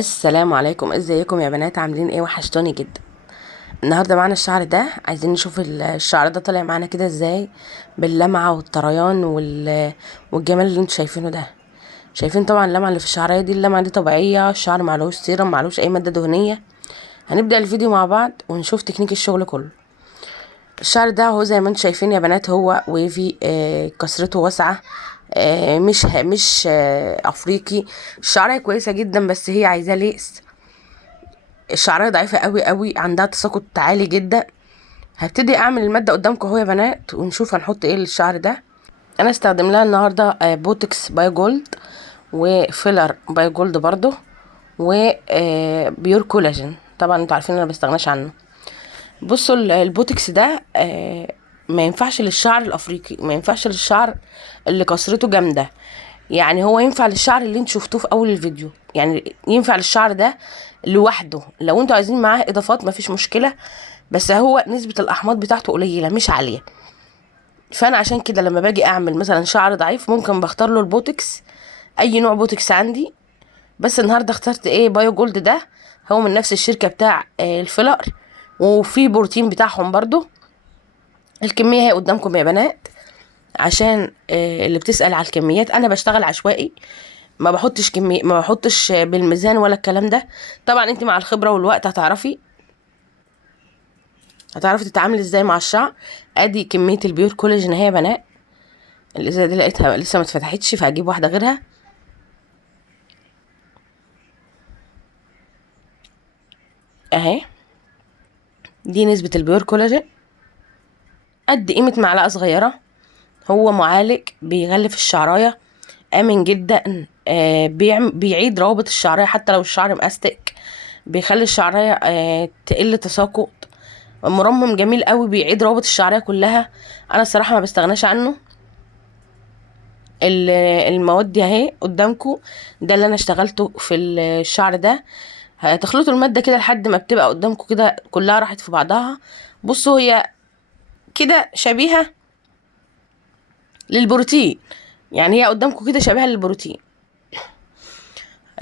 السلام عليكم، ازيكم يا بنات؟ عاملين ايه؟ وحشتوني جدا. النهارده معانا الشعر ده، عايزين نشوف الشعر ده طالع معانا كده ازاي، باللمعه والطريان والجمال اللي انتوا شايفينه ده. شايفين طبعا اللمعه اللي في الشعريه دي، اللمعه دي طبيعيه، الشعر معلوش سيرم، معلوش اي ماده دهنيه. هنبدا الفيديو مع بعض ونشوف تكنيك الشغل كله. الشعر ده هو زي ما انتوا شايفين يا بنات، هو ويفي، كسرته واسعه، مش افريقي. الشعريه كويسه جدا، بس هي عايزاه ليس. الشعريه ضعيفه قوي قوي، عندها تساقط عالي جدا. هبتدي اعمل الماده قدامكم اهو يا بنات، ونشوف هنحط ايه للشعر ده. انا استخدم لها النهارده بوتكس باي جولد، وفيلر باي جولد برضو، وبيور كولاجين. طبعا انتوا عارفين انا بستغناش عنه. بصوا البوتكس ده ما ينفعش للشعر الافريقي، ما ينفعش للشعر اللي كسرته جامده. يعني هو ينفع للشعر اللي انتوا شفتوه في اول الفيديو، يعني ينفع للشعر ده لوحده. لو انتوا عايزين معاه اضافات مفيش مشكله، بس هو نسبه الاحماض بتاعته قليله مش عاليه. فانا عشان كده لما باجي اعمل مثلا شعر ضعيف، ممكن بختار له البوتكس، اي نوع بوتكس عندي. بس النهارده اخترت ايه؟ بايو جولد ده. هو من نفس الشركه بتاع الفيلر، وفي بروتين بتاعهم برضو. الكميه هي قدامكم يا بنات، عشان اللي بتسأل على الكميات. انا بشتغل عشوائي، ما بحطش كمية، ما بحطش بالميزان ولا الكلام ده. طبعا انت مع الخبرة والوقت هتعرفي تتعاملي ازاي مع الشعر. ادي كمية البيور كولاجين اهي يا بنات. الازازة دي لقيتها لسه ما اتفتحتش، فهجيب واحدة غيرها اهي. دي نسبة البيور كولاجين قد قيمة معلقة صغيرة. هو معالج بيغلف الشعراية، امن جدا. بيعيد روابط الشعرية حتى لو الشعر مأستك، بيخلي الشعرية تقل تساقط. مرمم جميل قوي، بيعيد روابط الشعرية كلها. انا الصراحة ما بستغناش عنه. ال- المواد دي اهي قدامكم، ده اللي انا اشتغلته في الشعر ده. هتخلطوا المادة كده لحد ما بتبقى قدامكم كده كلها راحت في بعضها. بصوا هي كده شبيهة للبروتين، يعني هي قدامكم كده شبيهة للبروتين.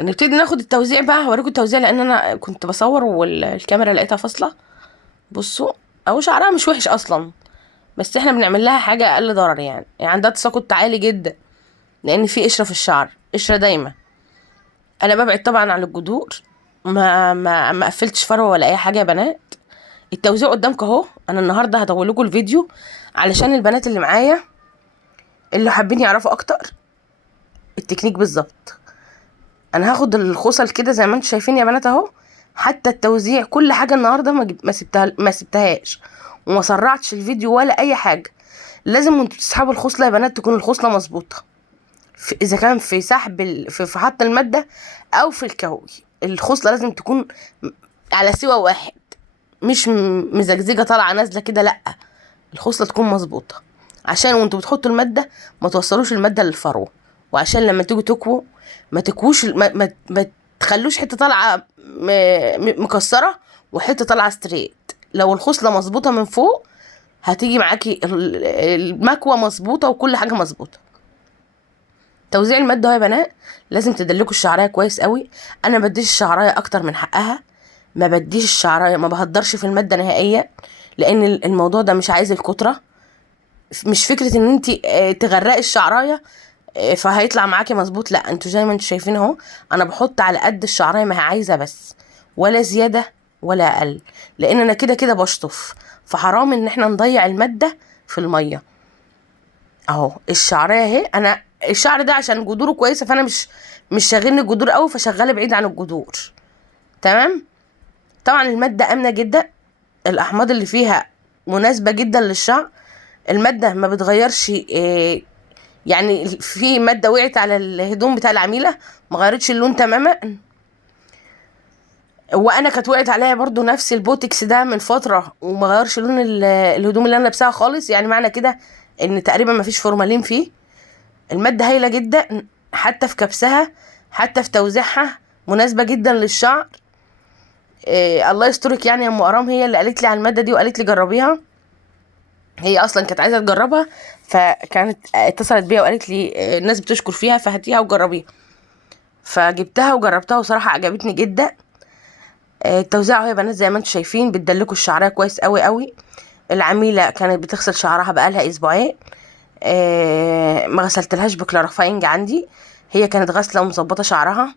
نبتدي ناخد التوزيع بقى، هوريكم التوزيع لان انا كنت بصور والكاميرا لقيتها فاصلة. بصوا، او شعرها مش وحش اصلا، بس احنا بنعمل لها حاجة اقل ضرر. يعني عندها تساقط عالي جدا، لان في قشرة في الشعر، قشرة دايما. انا ببعد طبعا عن الجذور، ما قفلتش فروه ولا اي حاجه يا بنات. التوزيع قدامكم اهو. انا النهارده هطول لكم الفيديو علشان البنات اللي معايا اللي حابين يعرفوا اكتر التكنيك بالظبط. انا هاخد الخصل كده زي ما انتم شايفين يا بنات اهو. حتى التوزيع كل حاجه النهارده ما سبتهاش وما سرعتش الفيديو ولا اي حاجه. لازم وانتوا تسحبوا الخصله يا بنات تكون الخصله مظبوطه، اذا كان في سحب في حط الماده او في الكوي. الخصله لازم تكون على سوى واحد، مش مزجزجه طالعه نازله كده، لا. الخصله تكون مظبوطه، عشان وانتوا بتحطوا الماده ما توصلوش الماده للفروه. وعشان لما تيجوا تكووا ما تكووش، ما تخلوش حته طالعه مكسره وحته طالعه ستريت. لو الخصله مظبوطه من فوق، هتيجي معاكي المكوه مظبوطه وكل حاجه مظبوطه. توزيع الماده يا بنات، لازم تدلكوا الشعرايه كويس قوي. انا بديش الشعرايه اكتر من حقها، ما بديش الشعرايه، ما بهدرش في الماده نهائيا، لان الموضوع ده مش عايز الكتره. مش فكره ان انت تغرقي الشعرايه فهيطلع معاكي مظبوط، لا. انتوا زي ما انتوا شايفين اهو، انا بحط على قد الشعرايه ما هي عايزه بس، ولا زياده ولا اقل، لان انا كده كده بشطف، فحرام ان احنا نضيع الماده في الميه. اهو الشعريه اهي. انا الشعر ده عشان جذوره كويسه، فانا مش شاغلني الجذور قوي، فشغاله بعيد عن الجذور. تمام. طبعا الماده امنه جدا، الاحماض اللي فيها مناسبه جدا للشعر. الماده ما بتغيرش يعني في ماده وقعت على الهدوم بتاع العميله ما غيرتش اللون تماما. وانا كانت وقعت عليا برضو نفس البوتكس ده من فتره وما غيرش لون الهدوم اللي انا لابساها خالص. يعني معنى كده ان تقريبا ما فيش فورمالين فيه. المادة هايلة جدا، حتى في كبسها، حتى في توزيعها، مناسبة جدا للشعر. الله يسترك، يعني يا ام ارام هي اللي قالت لي على المادة دي وقالت لي جربيها. هي اصلا كانت عايزة تجربها، فكانت اتصلت بيا وقالت لي الناس بتشكر فيها فهاتيها وجربيها. فجبتها وجربتها وصراحه عجبتني جدا. التوزيع اهو يا بنات زي ما انتم شايفين، بتدلكوا الشعريه كويس قوي قوي. العميله كانت بتغسل شعرها بقالها اسبوعين، ما غسلتلهاش بكلارفاينج عندي، هي كانت غاسله ومظبطه شعرها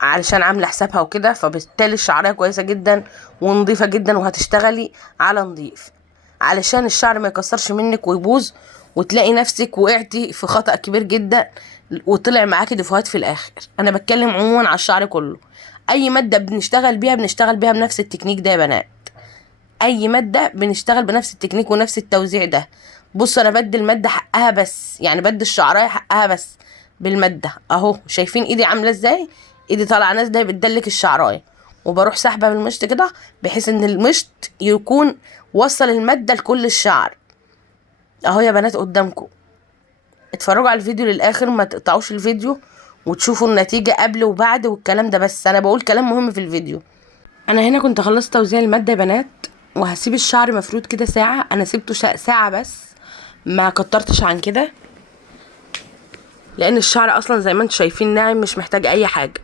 علشان عامله حسابها وكده، فبالتالي الشعريه كويسه جدا ونظيفه جدا، وهتشتغلي على نظيف علشان الشعر ما يكسرش منك ويبوظ وتلاقي نفسك وقعتي في خطأ كبير جدا وطلع معاكي دفوهات في الاخر. انا بتكلم عموما على الشعر كله. اي ماده بنشتغل بيها بنفس التكنيك ده يا بنات، اي ماده بنشتغل بنفس التكنيك ونفس التوزيع ده. بصوا انا بدي الماده حقها بس، يعني بدي الشعرايه حقها بس بالماده اهو. شايفين ايدي عامله ازاي؟ ايدي طالعه نازله بتدلك الشعرايه، وبروح سحبه بالمشط كده بحيث ان المشط يكون وصل الماده لكل الشعر اهو يا بنات قدامكم. اتفرجوا على الفيديو للاخر، ما تقطعوش الفيديو وتشوفوا النتيجه قبل وبعد والكلام ده، بس انا بقول كلام مهم في الفيديو. انا هنا كنت خلصت توزيع الماده يا بنات، وهسيب الشعر مفروض كده ساعه. انا سيبته ساعه بس، ما كترتش عن كده، لان الشعر اصلا زي ما انتم شايفين ناعم مش محتاج اي حاجه.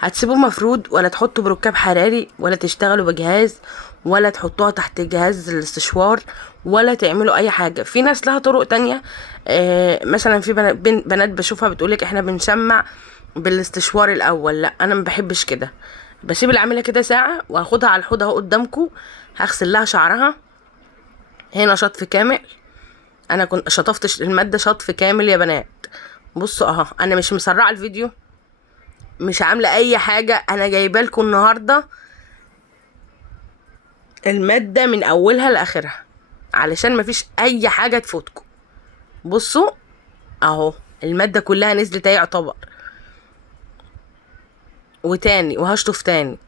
هتسيبوه مفروض، ولا تحطوا بركاب حراري، ولا تشتغلوا بجهاز، ولا تحطوها تحت جهاز الاستشوار، ولا تعملوا اي حاجه. في ناس لها طرق تانية، مثلا في بنات بشوفها بتقولك احنا بنشمع بالاستشوار الاول. لا انا ما بحبش كده، بسيب العامله كده ساعه وهاخدها على الحوض اهو قدامكم. هغسل لها شعرها هنا شطف كامل. انا كنت شطفت الماده شطف كامل يا بنات. بصوا اهو، انا مش مسرعه الفيديو، مش عامله اي حاجه، انا جايبه لكم النهارده الماده من اولها لاخرها علشان مفيش اي حاجه تفوتكم. بصوا اهو الماده كلها نزلت اهي يعتبر، وتاني وهشطف تاني.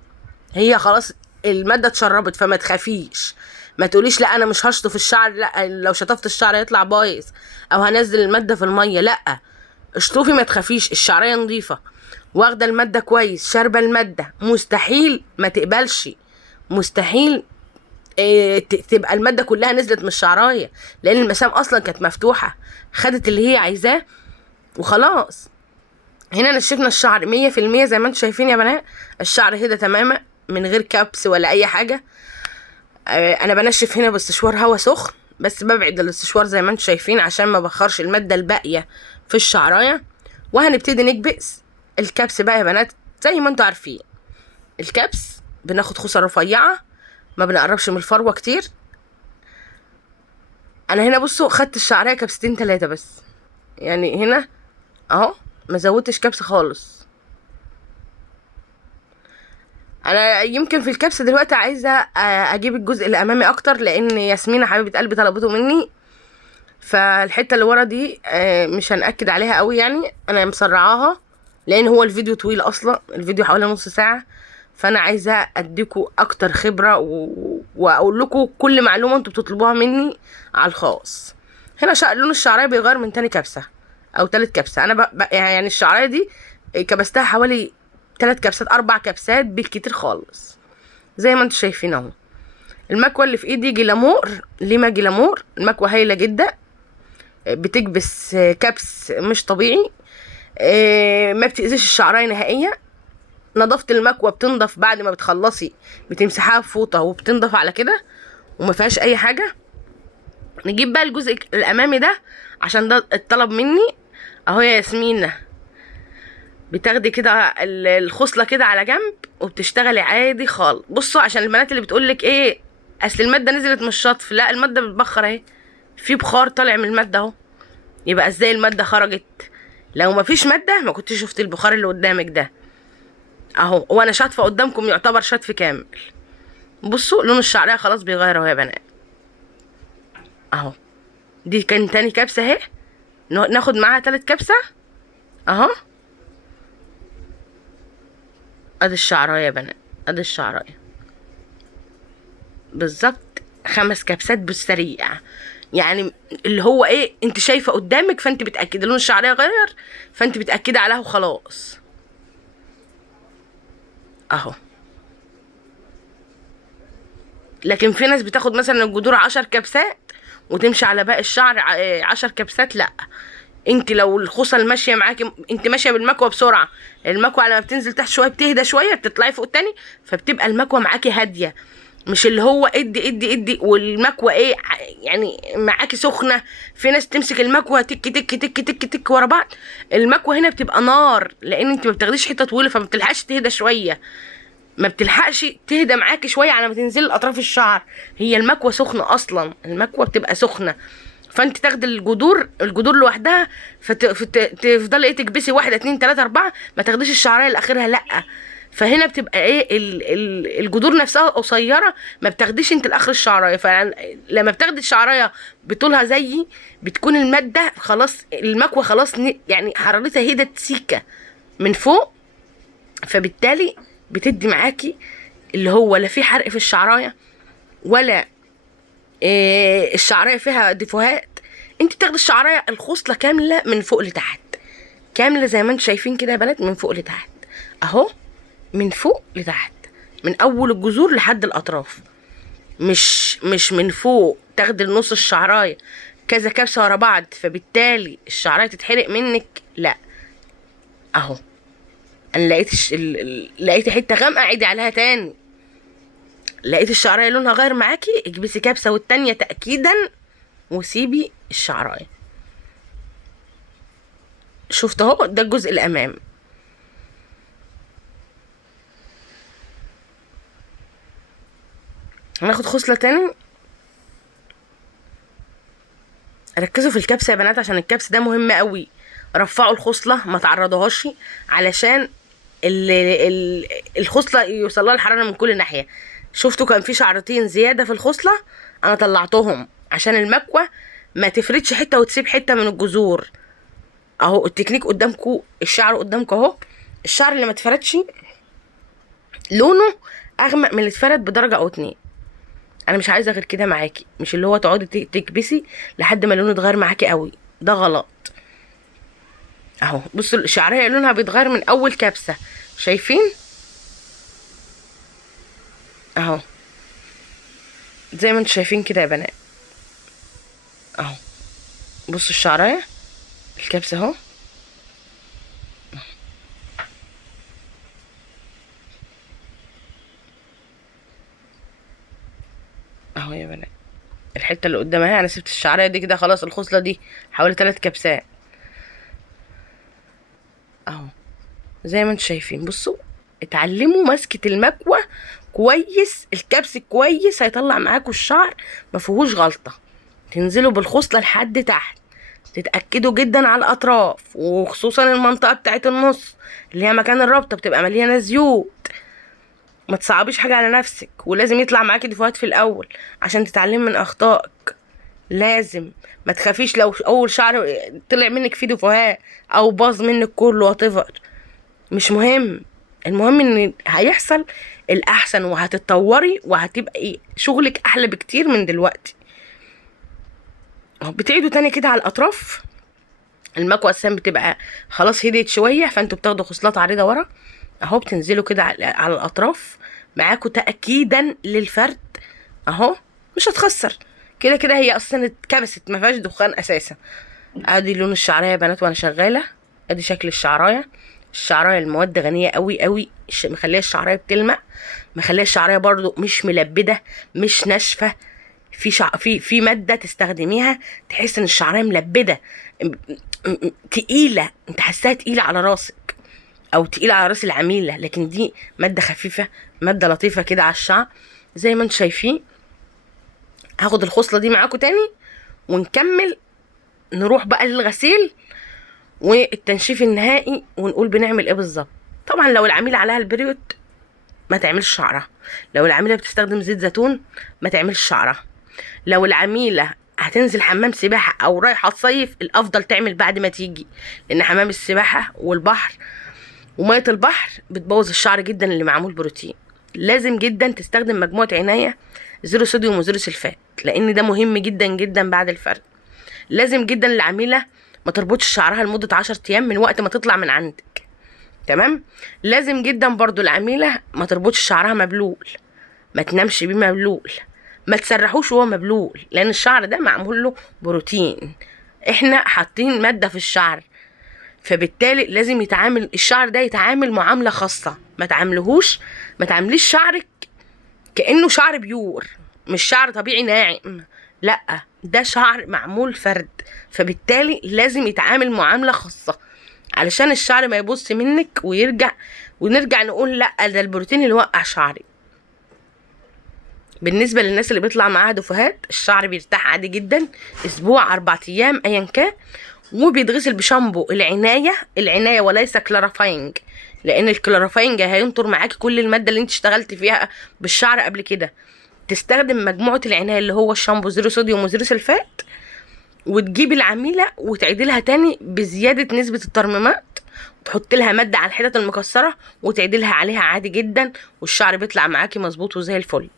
هي خلاص الماده اتشربت، فما تخافيش، ما تقوليش لا انا مش هشطف الشعر، لا لو شطفت الشعر هيطلع بايظ او هنزل الماده في الميه. لا اشطفي ما تخافيش، الشعريه نظيفه واخده الماده كويس، شاربه الماده، مستحيل ما تقبلش، مستحيل تبقى الماده كلها نزلت من الشعرايه، لان المسام اصلا كانت مفتوحه، خدت اللي هي عايزاه وخلاص. هنا نشفنا الشعر 100% زي ما انتم شايفين يا بنات. الشعر هدا تماما من غير كبس ولا اي حاجه. انا بنشف هنا باستشوار هوا سخن، بس ببعد الاستشوار زي ما انتم شايفين عشان ما بخرش الماده الباقيه في الشعرايه. وهنبتدي نكبس الكبس بقى يا بنات. زي ما انتم عارفين الكبس بناخد خصر رفيعه، ما بنقربش من الفروه كتير. انا هنا بصوا خدت الشعريه كبستين 3 بس، يعني هنا اهو ما زودتش كبس خالص. انا يمكن في الكبس دلوقتي عايزه اجيب الجزء الامامي اكتر، لان ياسمينة حبيبه قلبي طلبته مني. فالحته اللي ورا دي مش هنأكد عليها قوي، يعني انا مسرعاها لان هو الفيديو طويل اصلا، الفيديو حوالي نص ساعه. فانا عايزه اديكوا اكتر خبره واقول لكم كل معلومه انتوا بتطلبوها مني على الخاص. هنا لون الشعريه بيغير من تاني كبسه او تالت كبسه. انا يعني الشعريه دي كبستها حوالي 3 كبسات 4 كبسات بالكتير خالص زي ما انتوا شايفين اهو. المكوه اللي في ايدي جلامور، ليما جلامور، المكوه هايله جدا، بتكبس كبس مش طبيعي، ما بتأذيش الشعرايه نهائيا. نظافه المكوه بتنضف بعد ما بتخلصي، بتمسحها بفوطه وبتنضف على كده وما فيهاش اي حاجه. نجيب بقى الجزء الامامي ده عشان ده الطلب مني اهو يا ياسمينة. بتاخدي كده الخصله كده على جنب وبتشتغلي عادي خالص. بصوا عشان البنات اللي بتقولك ايه اصل الماده نزلت من الشطف، لا الماده بتبخر اهي، في بخار طالع من الماده اهو. يبقى ازاي الماده خرجت؟ لو مفيش ماده ما كنتش شفت البخار اللي قدامك ده اهو. وانا شاطفه قدامكم يعتبر شطف كامل. بصوا لون الشعريه خلاص بيغير اهو يا بنات اهو. دي كان تاني كبسه اهي، ناخد معاها 3 كبسه اهو. ادي الشعرايه يا بنات، ادي الشعرايه بالظبط 5 كبسات بالسريع، يعني اللي هو ايه انت شايفه قدامك فانت بتاكدي لون الشعريه غير، فانت بتاكدي عليها وخلاص اهو. لكن في ناس بتاخد مثلا الجذور 10 كبسات وتمشي على باقي الشعر 10 كبسات، لا انت لو الخصل ماشيه معاكي، انت ماشيه بالمكوه بسرعه، المكوه على ما بتنزل تحت شويه بتهدى شويه، بتطلعي فوق تاني، فبتبقى المكوه معاكي هاديه، مش اللي هو ادي ادي ادي والمكوه ايه يعني معاكي سخنه. في ناس تمسك المكوه تك تك تك تك تك ورا بعض، المكوه هنا بتبقى نار، لان انت ما بتاخديش حته طويله فما بتلحقش تهدى شويه، ما بتلحقش تهدى معاكي شويه على ما تنزلي الاطراف الشعر. هي المكوه سخنه اصلا، المكوه بتبقى سخنه، فانت تاخدي الجذور لوحدها، فتفضلي ايه تكبسي 1 2 3 4، ما تاخديش الشعريه اللي اخرها لا. فهنا بتبقى ايه الجذور نفسها قصيره، ما بتاخديش انت الاخر الشعرايه، فلما بتاخدي الشعرايه بطولها زيي بتكون الماده خلاص، المكوه خلاص يعني حرارتها هدت سيكه من فوق، فبالتالي بتدي معاكي اللي هو لا في حرق في الشعرايه ولا الشعرايه فيها ديفوهات. انت بتاخدي الشعرايه الخصله كامله من فوق لتحت، كامله زي ما انتم شايفين كده يا بنات، من فوق لتحت اهو، من فوق لتحت، من اول الجذور لحد الاطراف، مش من فوق تاخدي نص الشعرايه كذا كبسه ورا بعض فبالتالي الشعرايه تتحرق منك، لا. اهو انا لقيت حته غامقه، عيدي عليها تاني، لقيت الشعرايه لونها غير معاكي، اكبسي كبسه والتانيه تاكيدا وسيبي الشعرايه. شفت اهو، ده الجزء الامامي. هناخد خصله تاني. ركزوا في الكبسه يا بنات عشان الكبس ده مهم قوي، رفعوا الخصله ما تعرضوهاش علشان الخصله يوصلها الحراره من كل ناحيه. شفتوا كان في شعرتين زياده في الخصله، انا طلعتهم عشان المكوه ما تفردش حته وتسيب حته من الجذور. اهو التكنيك قدامكم، الشعر قدامكم اهو، الشعر اللي ما اتفردش لونه اغمق من اللي اتفرد بدرجه او 2. انا مش عايزه غير كده معاكي، مش اللي هو تقعدي تكبسي لحد ما لونه يتغير معاكي قوي، ده غلط. اهو بصوا الشعريه لونها بيتغير من اول كبسه، شايفين اهو زي ما انتم شايفين كده يا بنات. اهو بصوا الشعريه الكبسه اهو، اهو يا بنات الحته اللي قدامها انا سبت الشعريه دي كده خلاص، الخصله دي حوالي 3 كبسات اهو زي ما انتم شايفين. بصوا اتعلموا مسكه المكوه كويس، الكبس كويس هيطلع معاكم الشعر ما فيهوش غلطه. تنزلوا بالخصله لحد تحت، تتاكدوا جدا على الاطراف وخصوصا المنطقه بتاعت النص اللي هي مكان الربطه بتبقى مليانه زيوت. ما تصعبيش حاجه على نفسك، ولازم يطلع معاكي ديفوهات في الاول عشان تتعلمي من اخطائك. لازم ما تخافيش لو اول شعر طلع منك فيه ديفوهات او باظ منك كله واتيفر، مش مهم، المهم ان هيحصل الاحسن وهتتطوري وهتبقى شغلك احلى بكتير من دلوقتي. بتعيدوا تاني كده على الاطراف، المكوى اساسا بتبقى خلاص هديت شويه، فانتوا بتاخدوا خصلات عريضه ورا اهو، بتنزلوا كده على الاطراف معاكوا تاكيدا للفرد اهو، مش هتخسر، كده كده هي اصلا اتكبست ما فيهاش دخان اساسا. ادي لون الشعريه يا بنات وانا شغاله، ادي شكل الشعرايه. الشعرايه المواد غنيه قوي قوي، مخليه الشعرايه بتلمع، مخليه الشعرايه برضو مش ملبده مش ناشفه، في ماده تستخدميها تحس ان الشعرايه ملبده تقيله، انت حاساها تقيله على راسك او تقيله على راس العميله، لكن دي ماده خفيفه، ماده لطيفه كده على الشعر زي ما انتم شايفين. هاخد الخصله دي معاكم تاني ونكمل، نروح بقى للغسيل والتنشيف النهائي ونقول بنعمل ايه بالظبط. طبعا لو العميله عليها البريود ما تعملش شعرها، لو العميله بتستخدم زيت زيتون ما تعملش شعرها، لو العميله هتنزل حمام سباحه او رايحه تصيف الافضل تعمل بعد ما تيجي، لان حمام السباحه والبحر وميه البحر بتبوظ الشعر جدا اللي معمول بروتين. لازم جدا تستخدم مجموعه عنايه زيرو صوديوم وزيرو سلفات، لان ده مهم جدا جدا بعد الفرد. لازم جدا العميله ما تربطش شعرها لمده 10 ايام من وقت ما تطلع من عندك، تمام. لازم جدا برضو العميله ما تربطش شعرها مبلول، ما تنامش بيه مبلول، ما تسرحوش وهو مبلول، لان الشعر ده معمول له بروتين. احنا حاطين ماده في الشعر، فبالتالي لازم يتعامل الشعر ده يتعامل معامله خاصه. ما تعامليش شعرك كانه شعر بيور، مش شعر طبيعي ناعم، لا ده شعر معمول فرد، فبالتالي لازم يتعامل معامله خاصه علشان الشعر ما يبص منك ونرجع نقول لا ده البروتين اللي وقع شعري. بالنسبه للناس اللي بيطلع معاها دفوهات، الشعر بيرتاح عادي جدا اسبوع 4 ايام ايا كان، وبيتغسل بشامبو العنايه وليس كلارافاينج، لان الكلارافاينج هينطر معاكي كل الماده اللي انت اشتغلت فيها بالشعر قبل كده. تستخدم مجموعه العنايه اللي هو الشامبو زيرو صوديوم وزيرو سلفات، وتجيبي العميله وتعيدي لها تاني بزياده نسبه الترميمات، وتحطي لها ماده على الحتت المكسره وتعيدي لها عليها عادي جدا، والشعر بيطلع معاكي مظبوط وزي الفل.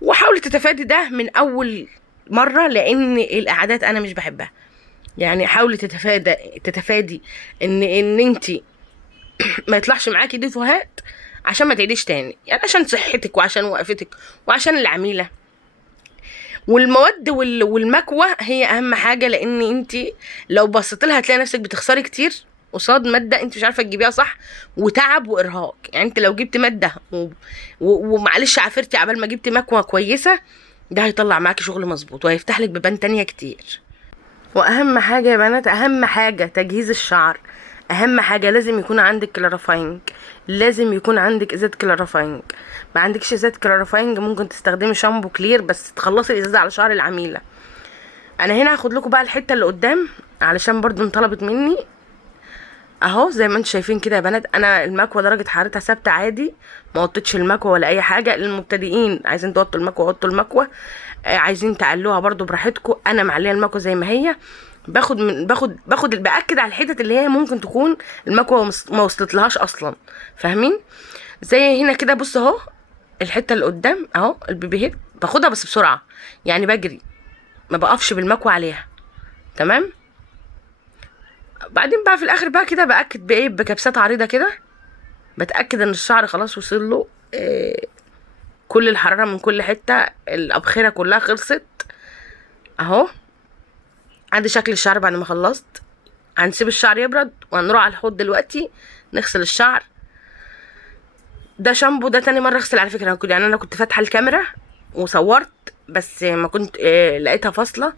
وحاولي تتفادي ده من اول مره، لان القعدات انا مش بحبها. يعني حاولي تتفادي ان انتي ما يطلعش معاكي ديفوهات عشان ما تعيديش تاني، يعني عشان صحتك وعشان وقفتك وعشان العميله. والمواد والمكوى هي اهم حاجه، لان انتي لو بصيت لها هتلاقي نفسك بتخسري كتير قصاد ماده انت مش عارفه تجيبيها صح، وتعب وارهاق. يعني انت لو جبت ماده ومعلش عافرتي عبال ما جبتي مكوى كويسه، ده هيطلع معاكي شغل مظبوط وهيفتح لك بيبان تانية كتير. واهم حاجه يا بنات، اهم حاجه تجهيز الشعر، اهم حاجه لازم يكون عندك كلارافاينج، لازم يكون عندك ازازه كلارافاينج. ما عندكش ازازه كلارافاينج ممكن تستخدمي شامبو كلير، بس تخلصي الازازه على شعر العميله. انا هنا هاخد لكم بقى الحته اللي قدام علشان برضو انطلبت مني اهو. زي ما انتم شايفين كده يا بنات، انا المكوى درجه حرارتها ثابته عادي، ما وطيتش المكوى ولا اي حاجه. للمبتدئين عايزين توطوا المكوى وطوا المكوى، عايزين تعلوها برضو براحتكم. انا معليه المكوى زي ما هي، باكد على الحتت اللي هي ممكن تكون المكوى ما وصلتلهاش اصلا، فاهمين؟ زي هنا كده بص اهو، الحته اللي قدام اهو البيبي هيد باخدها بس بسرعه، يعني بجري ما بقفش بالمكوى عليها، تمام. بعدين بقى في الاخر بقى كده باكد بايه، بكبسات عريضه كده، بتاكد ان الشعر خلاص وصل له كل الحراره من كل حته، الابخره كلها خلصت اهو. عندي شكل الشعر بعد ما خلصت. هنسيب الشعر يبرد وهنروح على الحوض دلوقتي نغسل الشعر. ده شامبو، ده تاني مره اغسل على فكره. انا كنت فاتحه الكاميرا وصورت بس ما كنت لقيتها فاصله،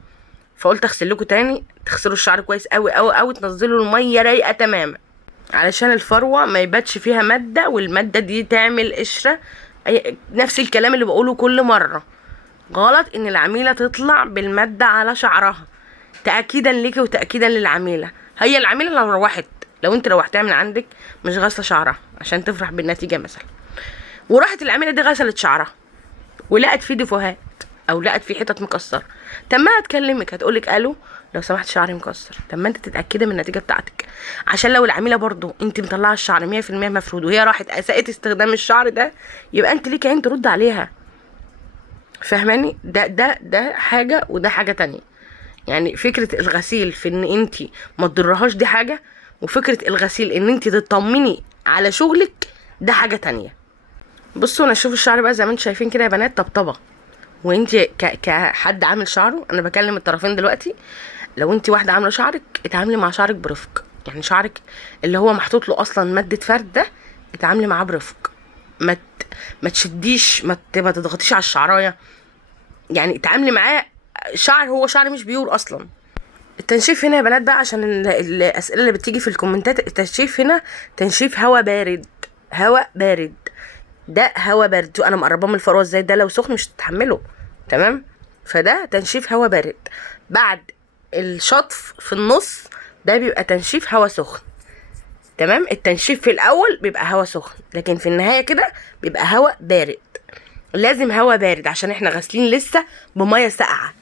فقلت اغسل لكم تاني. تغسلوا الشعر كويس قوي قوي قوي، تنزلوا الميه رايقه تماما علشان الفروه ما يباتش فيها ماده، والماده دي تعمل قشره. نفس الكلام اللي بقوله كل مره، غلط ان العميله تطلع بالماده على شعرها. تاكيدا ليكي وتاكيدا للعميله. هي العميله لو انت روحتها من عندك مش غاسله شعرها عشان تفرح بالنتيجه مثلا، وراحت العميله دي غسلت شعرها ولقت فيه ديفوهات او لقت فيه حتت مكسره، طب ما هتكلمك هتقولك الو لو سمحت شعري مكسر. طب ما انت تتاكدي من النتيجه بتاعتك، عشان لو العميله برضو انت مطلعه الشعر 100% مفرود وهي راحت اساءت استخدام الشعر ده، يبقى انت ليكي عين ترد عليها، فاهماني؟ ده حاجه وده حاجه تانية. يعني فكره الغسيل في ان انت ما تضرهاش دي حاجه، وفكره الغسيل ان انت تطمني على شغلك ده حاجه تانية. بصوا انا اشوف الشعر بقى زي ما انتم شايفين كده يا بنات طبطبه، وانت كحد عامل شعره، انا بكلم الطرفين دلوقتي. لو انت واحده عامله شعرك اتعاملي مع شعرك برفق، يعني شعرك اللي هو محطوط له اصلا ماده فرد ده اتعاملي معاه برفق، ما تشديش، ما تضغطيش على الشعرايه، يعني اتعاملي معاه هو شعر مش بيور اصلا. التنشيف هنا يا بنات بقى عشان الاسئله اللي بتيجي في الكومنتات، التنشيف هنا تنشيف هوا بارد، هوا بارد، ده هوا بارد. انا مقرباه من الفروه ازاي، ده لو سخن مش هتتحمله، تمام. فده تنشيف هوا بارد. بعد الشطف في النص ده بيبقى تنشيف هوا سخن، تمام. التنشيف في الاول بيبقى هوا سخن، لكن في النهايه كده بيبقى هوا بارد. لازم هوا بارد عشان احنا غاسلين لسه بميه ساقعه،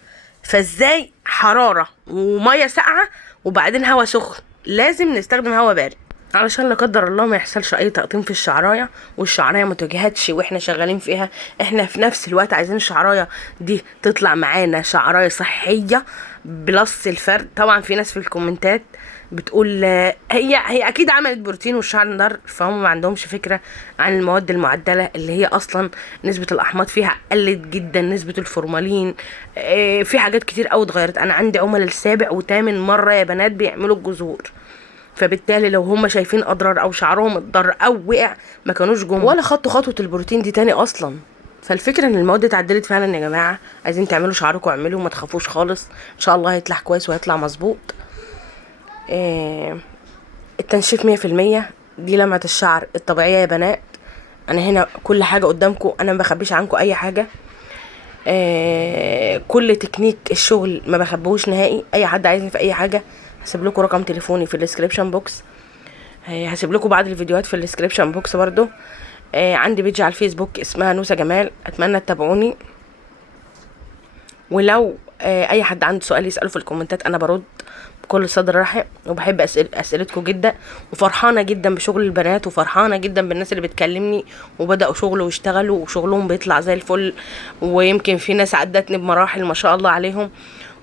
فازاي حراره وميه ساقعه وبعدين هوا سخن؟ لازم نستخدم هوا بارد علشان لا قدر الله ما يحصلش اي تقطيم في الشعرايه، والشعرايه ما تجهدش واحنا شغالين فيها. احنا في نفس الوقت عايزين الشعرايه دي تطلع معانا شعرايه صحيه بلس الفرد. طبعا في ناس في الكومنتات بتقول هي اكيد عملت بروتين والشعر نضر، فهم ما عندهمش فكره عن المواد المعدله اللي هي اصلا نسبه الاحماض فيها قلت جدا، نسبه الفورمالين، في حاجات كتير قوي اتغيرت. انا عندي عملاء السابع وثامن مره يا بنات بيعملوا الجذور، فبالتالي لو هم شايفين اضرار او شعرهم اتضر او وقع ما كانوش جم ولا خدوا خطوه البروتين دي تاني اصلا. فالفكره ان المواد اتعدلت فعلا يا جماعه. عايزين تعملوا شعركم اعملوا، ما تخافوش خالص، ان شاء الله هيطلع كويس وهيطلع مظبوط. التنشيف 100%، دي لمعة الشعر الطبيعية يا بنات. انا هنا كل حاجة قدامكم، انا ما بخبيش عنكم اي حاجة. كل تكنيك الشغل ما بخبوش نهائي. اي حد عايزني في اي حاجة هسيب لكم رقم تليفوني في الديسكريبشن بوكس، هسيب لكم بعض الفيديوهات في الديسكريبشن بوكس برضو. عندي بيج على الفيسبوك اسمها نوسة جمال، اتمنى تتابعوني. ولو اي حد عنده سؤال يسأله في الكومنتات انا برد بكل صدر رحب، وبحب اسئلتكم جدا، وفرحانه جدا بشغل البنات، وفرحانه جدا بالناس اللي بتكلمني وبداوا شغل واشتغلوا وشغلهم بيطلع زي الفل. ويمكن في ناس عدتني بمراحل ما شاء الله عليهم.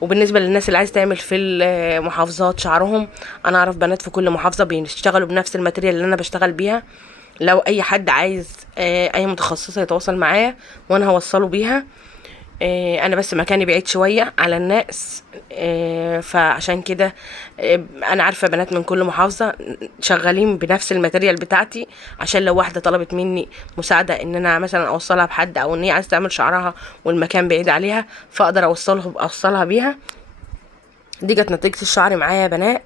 وبالنسبه للناس اللي عايز تعمل في المحافظات شعرهم، انا اعرف بنات في كل محافظه بيشتغلوا بنفس الماتيريال اللي انا بشتغل بيها. لو اي حد عايز اي متخصصه يتواصل معايا وانا هوصله بيها. انا بس مكاني بعيد شويه على الناس، فعشان كده انا عارفه بنات من كل محافظه شغالين بنفس الماتيريال بتاعتي، عشان لو واحده طلبت مني مساعده ان انا مثلا اوصلها بحد، او ان هي عايزه تعمل شعرها والمكان بعيد عليها، فاقدر اوصلها بيها. دي كانت نتيجه الشعر معايا يا بنات.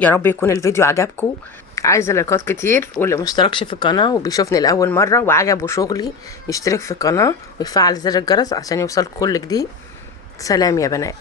يا رب يكون الفيديو عجبكم. عايزه لايكات كتير، واللي مشتركش في القناه وبيشوفني لاول مره وعجبه شغلي يشترك في القناه ويفعل زر الجرس عشان يوصل كل جديد. سلام يا بنات.